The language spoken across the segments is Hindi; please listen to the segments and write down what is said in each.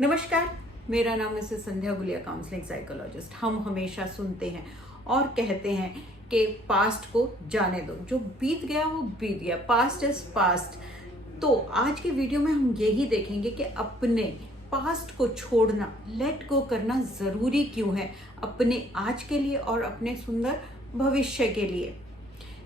नमस्कार, मेरा नाम है संध्या गुलिया, काउंसलिंग साइकोलॉजिस्ट। हम हमेशा सुनते हैं और कहते हैं कि पास्ट को जाने दो, जो बीत गया वो बीत गया, पास्ट इज पास्ट। तो आज के वीडियो में हम यही देखेंगे कि अपने पास्ट को छोड़ना, लेट गो करना ज़रूरी क्यों है अपने आज के लिए और अपने सुंदर भविष्य के लिए।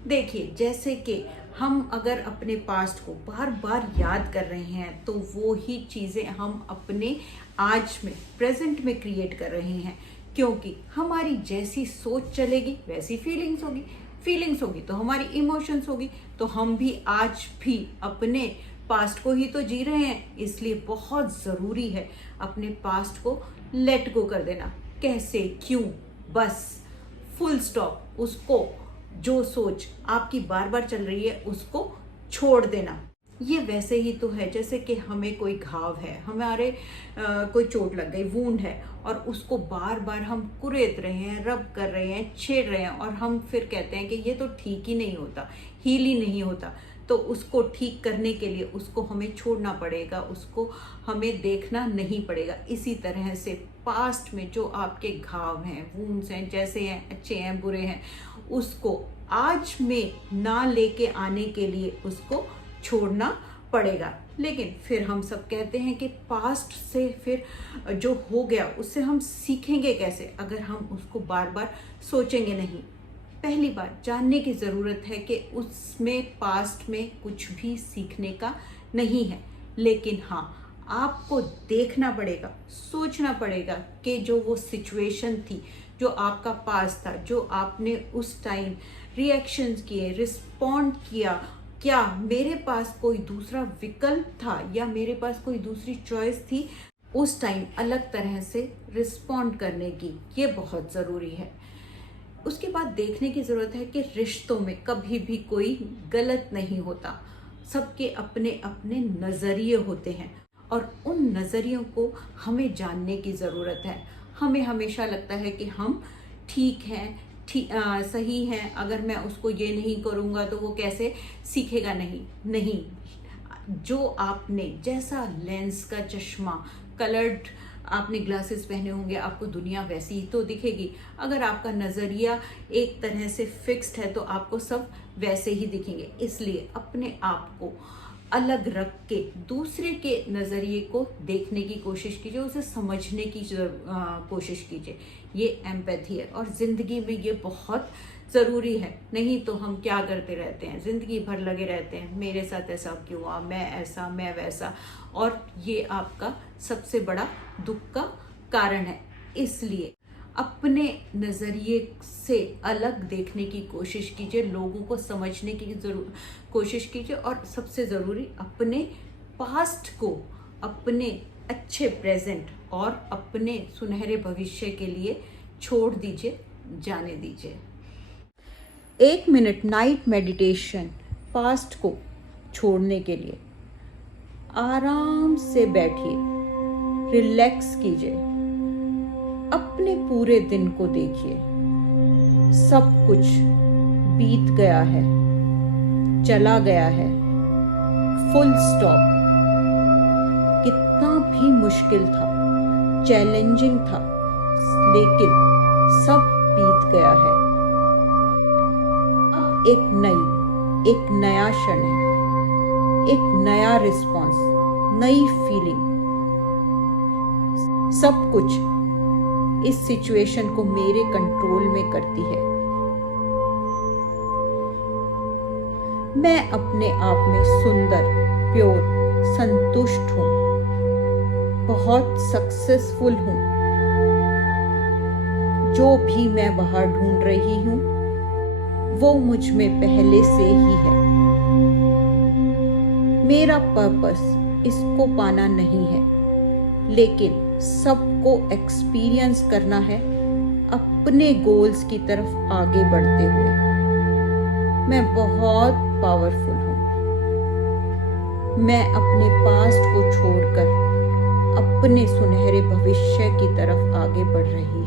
देखिए, जैसे कि हम अगर अपने पास्ट को बार बार याद कर रहे हैं तो वो ही चीज़ें हम अपने आज में, प्रेजेंट में क्रिएट कर रहे हैं, क्योंकि हमारी जैसी सोच चलेगी वैसी फीलिंग्स होगी तो हमारी इमोशंस होगी। तो हम भी आज भी अपने पास्ट को ही तो जी रहे हैं, इसलिए बहुत ज़रूरी है अपने पास्ट को लेट गो कर देना। कैसे, क्यों, बस फुल स्टॉप। उसको, जो सोच आपकी बार बार चल रही है, उसको छोड़ देना। ये वैसे ही तो है जैसे कि हमें कोई घाव है, हमारे कोई चोट लग गई, वूंड है, और उसको बार बार हम कुरेद रहे हैं, रब कर रहे हैं, छेड़ रहे हैं, और हम फिर कहते हैं कि ये तो ठीक ही नहीं होता, हील ही नहीं होता। तो उसको ठीक करने के लिए उसको हमें छोड़ना पड़ेगा, उसको हमें देखना नहीं पड़ेगा। इसी तरह से पास्ट में जो आपके घाव हैं, वूंड्स हैं, जैसे हैं, अच्छे हैं, बुरे हैं, उसको आज में ना लेके आने के लिए उसको छोड़ना पड़ेगा। लेकिन फिर हम सब कहते हैं कि पास्ट से फिर जो हो गया उससे हम सीखेंगे कैसे, अगर हम उसको बार बार सोचेंगे नहीं। पहली बात जानने की ज़रूरत है कि उसमें, पास्ट में कुछ भी सीखने का नहीं है। लेकिन हाँ, आपको देखना पड़ेगा, सोचना पड़ेगा कि जो वो सिचुएशन थी, जो आपका पास्ट था, जो आपने उस टाइम रिएक्शंस किए, रिस्पॉन्ड किया, क्या मेरे पास कोई दूसरा विकल्प था या मेरे पास कोई दूसरी चॉइस थी उस टाइम अलग तरह से रिस्पॉन्ड करने की। ये बहुत ज़रूरी है। उसके बाद देखने की ज़रूरत है कि रिश्तों में कभी भी कोई गलत नहीं होता। सबके अपने अपने नज़रिए होते हैं और उन नज़रियों को हमें जानने की ज़रूरत है। हमें हमेशा लगता है कि हम ठीक हैं, सही हैं, अगर मैं उसको ये नहीं करूँगा तो वो कैसे सीखेगा। नहीं, जो आपने, जैसा लेंस का चश्मा, कलर्ड आपने ग्लासेस पहने होंगे, आपको दुनिया वैसी ही तो दिखेगी। अगर आपका नज़रिया एक तरह से फिक्स्ड है तो आपको सब वैसे ही दिखेंगे। इसलिए अपने आप को अलग रख के दूसरे के नज़रिए को देखने की कोशिश कीजिए, उसे समझने की कोशिश कीजिए। ये एम्पैथी है और ज़िंदगी में ये बहुत ज़रूरी है। नहीं तो हम क्या करते रहते हैं, ज़िंदगी भर लगे रहते हैं, मेरे साथ ऐसा क्यों हुआ, मैं ऐसा, मैं वैसा, और ये आपका सबसे बड़ा दुख का कारण है। इसलिए अपने नज़रिए से अलग देखने की कोशिश कीजिए, लोगों को समझने की कोशिश कीजिए, और सबसे ज़रूरी अपने पास्ट को अपने अच्छे प्रेजेंट और अपने सुनहरे भविष्य के लिए छोड़ दीजिए, जाने दीजिए। 1 मिनट नाइट मेडिटेशन पास्ट को छोड़ने के लिए आराम से बैठिए, रिलैक्स कीजिए, अपने पूरे दिन को देखिए। सब कुछ बीत गया है, चला गया है, फुल स्टॉप। कितना भी मुश्किल था, चैलेंजिंग था, लेकिन सब बीत गया है। अब एक नया क्षण है, एक नया रिस्पॉन्स, नई फीलिंग। सब कुछ इस सिचुएशन को मेरे कंट्रोल में करती है। मैं अपने आप में सुंदर, प्योर, संतुष्ट हूँ, बहुत सक्सेसफुल हूँ। जो भी मैं बाहर ढूंढ रही हूँ वो मुझ में पहले से ही है। मेरा पर्पस इसको पाना नहीं है, लेकिन सबको एक्सपीरियंस करना है अपने गोल्स की तरफ आगे बढ़ते हुए। मैं बहुत पावरफुल हूँ। मैं अपने पास्ट को छोड़कर अपने सुनहरे भविष्य की तरफ आगे बढ़ रही हूँ।